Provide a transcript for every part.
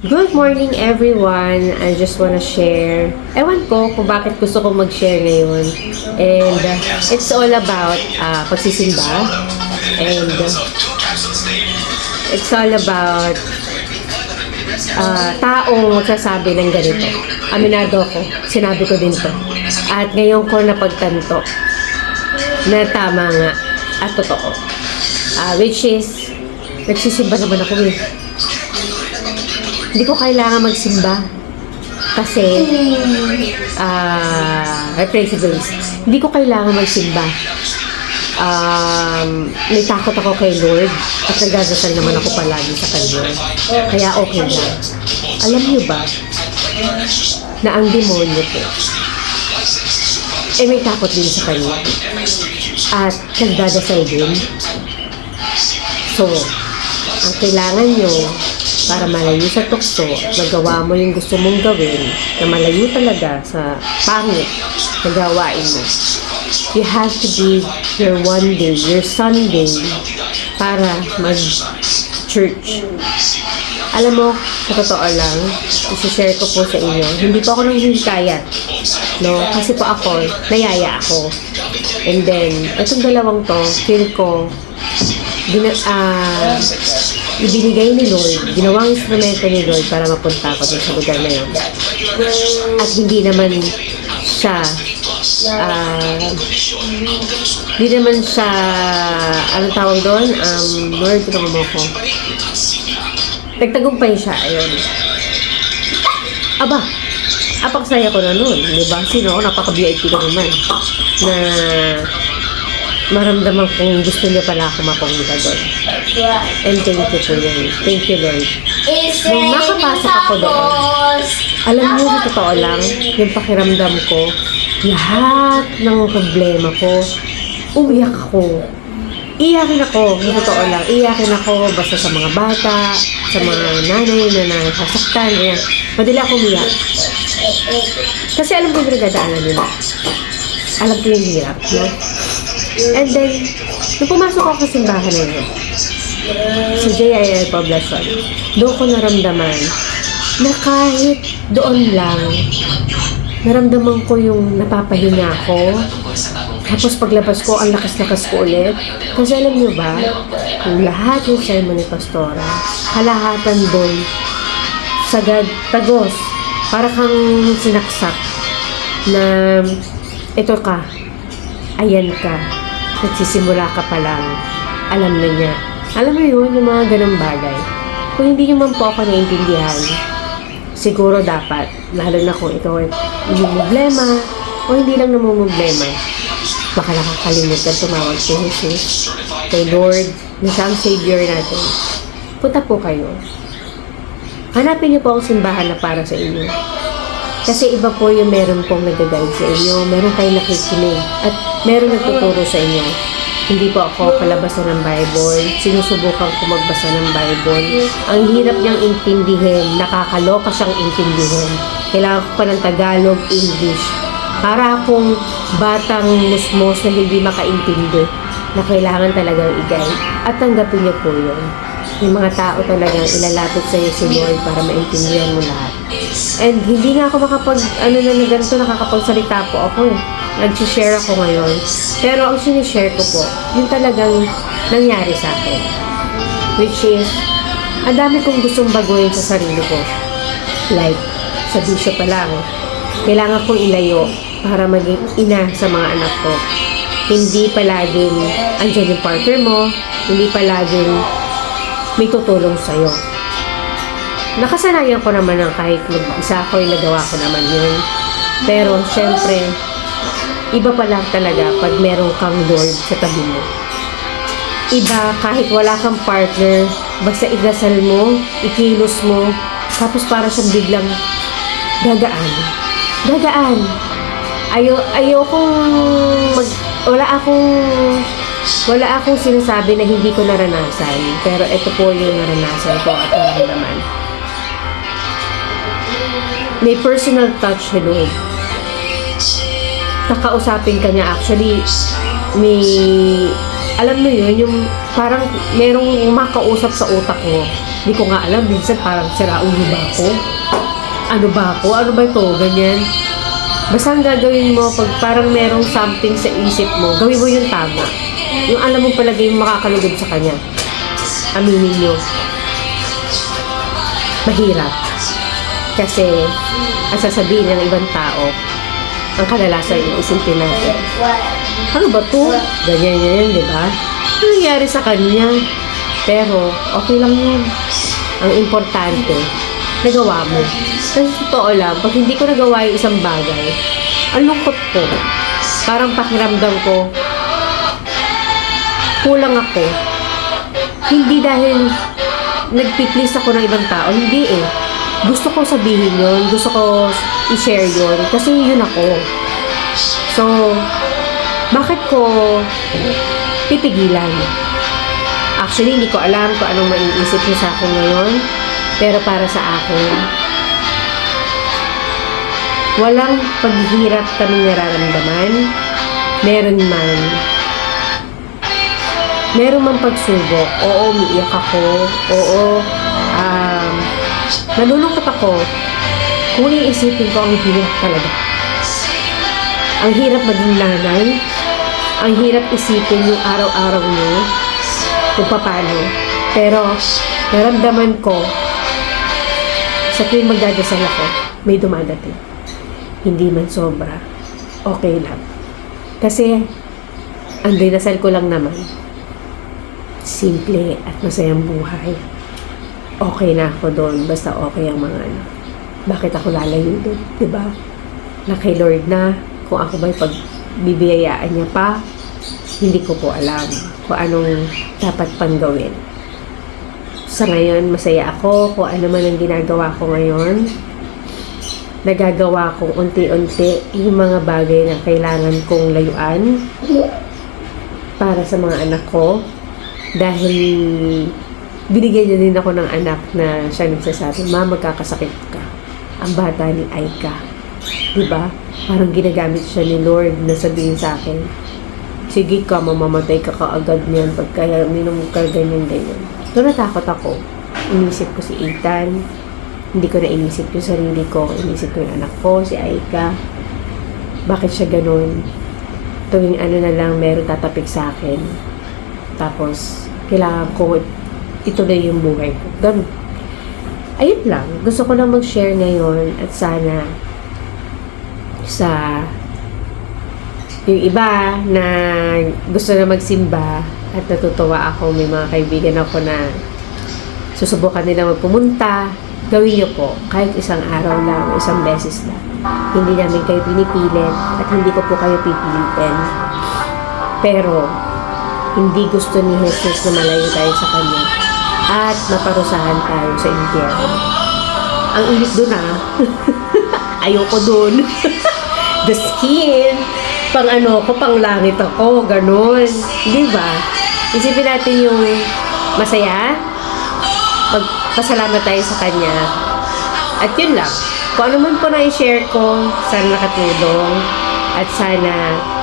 Good morning everyone! I just wanna share. Ewan ko kung bakit gusto kong mag-share ngayon. And it's all about pagsisimba. And it's all about taong magsasabi ng ganito. Aminado ko, sinabi ko din to. At ngayon ko napagtanto na tama nga at totoo. Which is, nagsisimba naman ako eh. Hindi ko kailangan magsimba kasi hindi ko kailangan magsimba. May takot ako kay Lord at nagdadasal naman ako palagi sa Kanya. Kaya okay lang. Alam niyo ba na ang demonyo po may takot din sa Kanya at nagdadasal din. So, ang kailangan nyo para malayo sa tukso, nagawa mo yung gusto mong gawin na malayo talaga sa pangit na gawain mo. You have to give your one day, your Sunday para mag-church. Alam mo, sa totoo lang, isi-share ko po sa inyo, hindi po ako nanghihikayat. No? Kasi po ako, nayaya ako. And then, itong dalawang to, feel ko, ibinigay ni Lord, ginawang instrumento ni Lord para mapunta ako dun sa lugar na yun. At hindi naman siya, anong tawag doon? Lord, tulungan mo ko. Nagtagumpay siya, ayun. Apaksaya ko na nun, di ba? Sino ako, napaka-VIP ko naman. Na maramdaman kong gusto niya pala ako mapunta doon. And thank you po yun. Thank you, Lord. Nung nakapasok ako doon, alam niyo, sa totoo lang, yung pakiramdam ko, lahat ng problema ko, umiyak ako. Iyakin ako, sa totoo lang. Iyakin ako basta sa mga bata, sa mga nanay na nakasaktan, ganyan. Madali ako umiyak. Kasi alam ko yung pinagdadaanan nila. Alam ko yung hirap, no? And then, nung pumasok ako sa simbahan na yun, sa JIL Poblacion, doon ko naramdaman na kahit doon lang, naramdaman ko yung napapahinga ko. Tapos paglabas ko, ang lakas-lakas ko ulit. Kasi alam niyo ba, yung lahat ng sermon ni Pastora, kalahatan doon, sagad, tagos, para kang sinaksak na ito ka, ayan ka, nagsisimula ka pa lang, alam na niya. Alam mo yun, yung mga ganang bagay. Kung hindi nyo man po ako naiintindihan, siguro dapat, lalo na kung ikaw ay problema, o hindi lang namumblema, baka nakakalimutan tumawag si Jesus, kay Lord, na siya ang Savior natin. Punta po kayo. Hanapin niyo po ang simbahan na para sa inyo. Kasi iba po yung meron pong nag-guide sa inyo, meron kayong nakikinig, at meron nagtuturo sa inyo. Hindi po ako palabasan ng Bible, sinusubukan ko magbasa ng Bible. Ang hirap niyang intindihin, nakakaloka siyang intindihin. Kailangan ko pa ng Tagalog, English. Para akong batang musmos na hindi makaintindi, na kailangan talagang i-guide. At tanggapin niyo po yun. Yung mga tao talagang ilalapit sa iyo si Lord para maintindihan mo lahat. And hindi nga ako ganito, nakakapagsalita po ako eh. Nag-share ako ngayon. Pero ang sinishare ko po, yung talagang nangyari sa akin. Which is, ang dami kong gustong baguhin sa sarili ko. Like, sa bisyo pa lang, kailangan kong ilayo para maging ina sa mga anak ko. Hindi palaging andyan yung partner mo, hindi palaging may tutulong sa'yo. Nakasanayan ko naman ng kahit mag-isa ko, nagawa ko naman yun. Pero, syempre, iba pa lang talaga pag meron kang Lord sa tabi mo. Iba kahit wala kang partner, basta idasal mo, ikilos mo, tapos para siyang biglang gagaan. Gagaan. Wala akong sinasabi na hindi ko naranasan. Pero ito po yung naranasan ko at naramdaman. May personal touch ni Lord. Kakausapin ka niya actually. Alam mo yun, yung parang merong makausap sa utak mo Hindi ko nga alam, minsan parang siraulo ba ako? Ano ba ako? Ano ba ito? Ganyan. Basta ang gagawin mo, pag parang merong something sa isip mo, gawin mo yung tama. Yung alam mo palagi yung makakalugod sa kanya. Aminin nyo. Mahirap. Kasi, ang sasabihin ng ibang tao, ang kadalasan yung isipin natin. Ano ba to? Ganyan, di ba? Ano nangyari sa kanya? Pero, okay lang yun. Ang importante, nagawa mo. Kasi totoo lang, pag hindi ko nagawa yung isang bagay, ang lungkot ko. Parang pakiramdam ko, kulang ako. Hindi dahil nagpiplease ako ng ibang tao. Hindi eh. Gusto ko sabihin yun. Gusto ko i-share yun. Kasi yun ako. So, bakit ko pipigilan? Actually, hindi ko alam kung anong maiisip niyo sa akin ngayon. Pero para sa akin, walang paghihirap kaming nararamdaman. Meron man pagsubok. Oo, umiiyak ako. Oo, nalulungkot ako. Kung iisipin ko, ang hirap talaga. Ang hirap maging nanay. Ang hirap isipin yung araw-araw nyo. Kung paano. Pero, naramdaman ko, sa tuwing magdadasal ako, may dumadating. Hindi man sobra. Okay lang. Kasi, ang dinasal ko lang naman, simple at masayang buhay. Okay na ako doon. Basta okay ang mga ano. Bakit ako lalayo doon? Diba? Na kay Lord na, kung ako ba'y pagbibiyayaan niya pa, hindi ko po alam kung anong dapat pang gawin. Sa ngayon, masaya ako kung ano man ang ginagawa ko ngayon. Nagagawa kong unti-unti yung mga bagay na kailangan kong layuan para sa mga anak ko. Dahil binigyan niya din ako ng anak na siya nagsasabi, Ma, magkakasakit ka. Ang bata ni Aika. Diba? Parang ginagamit siya ni Lord na sabihin sa akin, sige ka, mamamatay ka kaagad niyan pagka minum ka ganyan-ganyan. So, natakot ako. Inisip ko si Ethan. Hindi ko na inisip yung sarili ko. Inisip ko yung anak ko, si Aika. Bakit siya ganun? Tuwing ano na lang, meron tatapik sa akin. Tapos, kailangan ko ituloy yung buhay ko. Ganun. Ayun lang. Gusto ko lang mag-share ngayon at sana sa yung iba na gusto na magsimba at natutuwa ako, may mga kaibigan ako na susubukan nila magpumunta, gawin niyo po kahit isang araw lang, isang beses lang. Hindi namin kayo pinipilit at hindi ko po kayo pipilitin. Pero hindi gusto ni Jesus na malayo tayo sa Kanya at maparusahan tayo sa impyerno. Ang init doon ayoko doon. The skin, pang ano ko, pang langit ako, ganun. Di ba? Isipin natin yung masaya, magpasalamat tayo sa Kanya. At yun lang. Kung ano man po na i-share ko, sana nakatulong at sana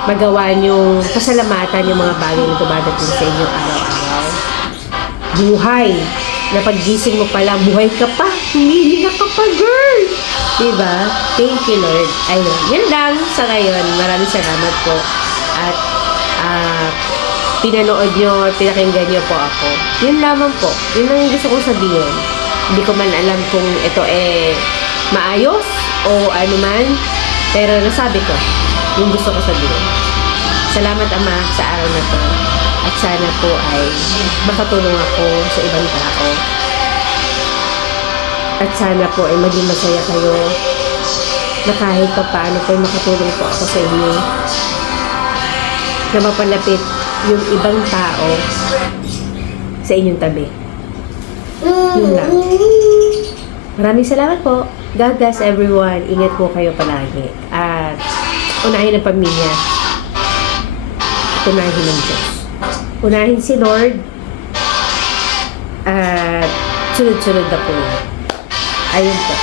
magawa niyong pasalamatan yung mga bagay na dumadating sa inyo araw-araw. Buhay. Na paggising mo pala, buhay ka pa. Humihinga ka pa, girl. Diba? Thank you, Lord. Ayun. Yan lang sa ngayon. Maraming salamat po. At pinanood nyo, pinakinggan nyo po ako. Yun lamang po. Yun lang yung gusto kong sabihin. Hindi ko man alam kung ito maayos o ano man. Pero nasabi ko yung gusto ko sabihin. Salamat, Ama, sa araw na to. At sana po ay makatulong ako sa ibang tao. At sana po ay maging masaya kayo na kahit pa paano po ay makatulong po ako sa inyo na mapalapit yung ibang tao sa inyong tabi. Yun lang. Maraming salamat po. God bless everyone. Ingat po kayo palagi. At unahin ang pamilya. At unahin ng Diyos. Unahin si Lord. At sunod-sunod na po. Ayun po.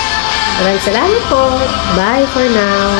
Maraming salamat po. Bye for now.